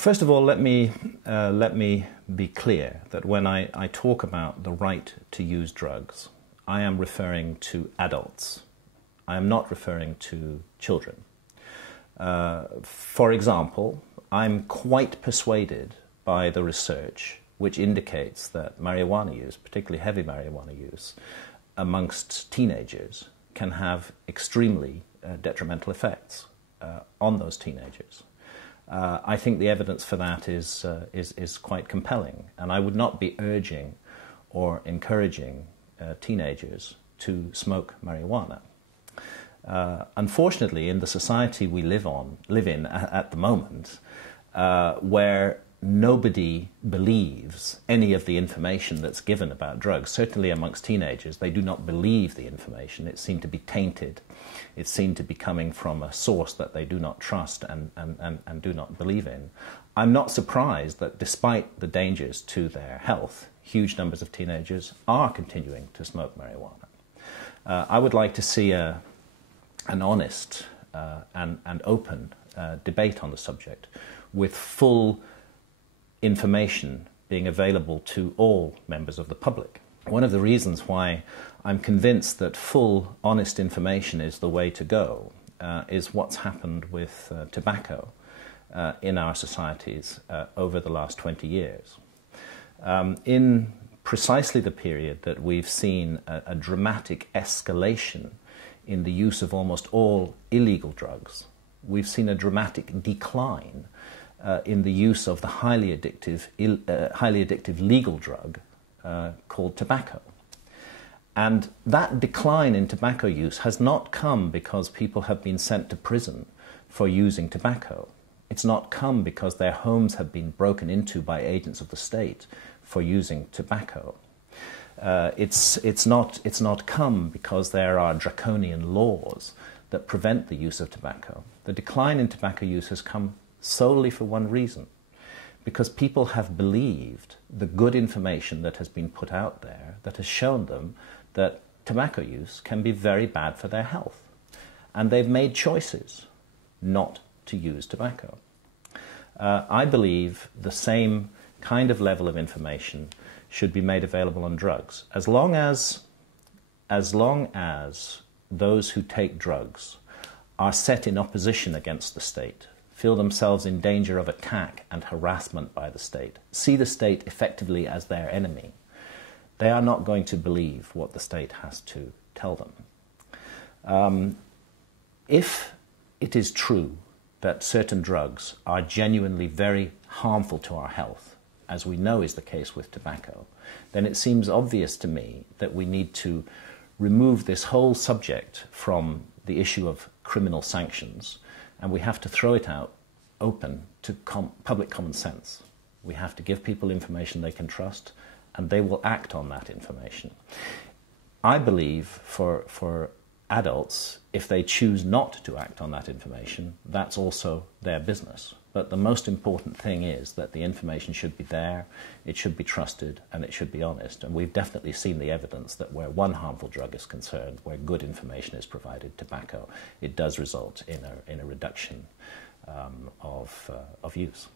First of all, let me be clear that when I talk about the right to use drugs, I am referring to adults. I am not referring to children. For example, I'm quite persuaded by the research which indicates that marijuana use, particularly heavy marijuana use, amongst teenagers can have extremely detrimental effects on those teenagers. I think the evidence for that is quite compelling, and I would not be urging or encouraging teenagers to smoke marijuana. Unfortunately, in the society we live in at the moment, where nobody believes any of the information that's given about drugs, certainly amongst teenagers, they do not believe the information. It seemed to be tainted. It seemed to be coming from a source that they do not trust and do not believe in. I'm not surprised that despite the dangers to their health, huge numbers of teenagers are continuing to smoke marijuana. I would like to see an honest and open debate on the subject with full information being available to all members of the public. One of the reasons why I'm convinced that full, honest information is the way to go is what's happened with tobacco in our societies over the last 20 years. In precisely the period that we've seen a dramatic escalation in the use of almost all illegal drugs, we've seen a dramatic decline in the use of the highly addictive legal drug called tobacco. And that decline in tobacco use has not come because people have been sent to prison for using tobacco. It's not come because their homes have been broken into by agents of the state for using tobacco. It's not come because there are draconian laws that prevent the use of tobacco. The decline in tobacco use has come solely for one reason, because people have believed the good information that has been put out there that has shown them that tobacco use can be very bad for their health. And they've made choices not to use tobacco. I believe the same kind of level of information should be made available on drugs. As long as those who take drugs are set in opposition against the state, feel themselves in danger of attack and harassment by the state, see the state effectively as their enemy, they are not going to believe what the state has to tell them. If it is true that certain drugs are genuinely very harmful to our health, as we know is the case with tobacco, then it seems obvious to me that we need to remove this whole subject from the issue of criminal sanctions, and we have to throw it out open to public common sense. We have to give people information they can trust, and they will act on that information. I believe for adults, if they choose not to act on that information, that's also their business. But the most important thing is that the information should be there, it should be trusted, and it should be honest. And we've definitely seen the evidence that where one harmful drug is concerned, where good information is provided, tobacco, it does result in a reduction of use.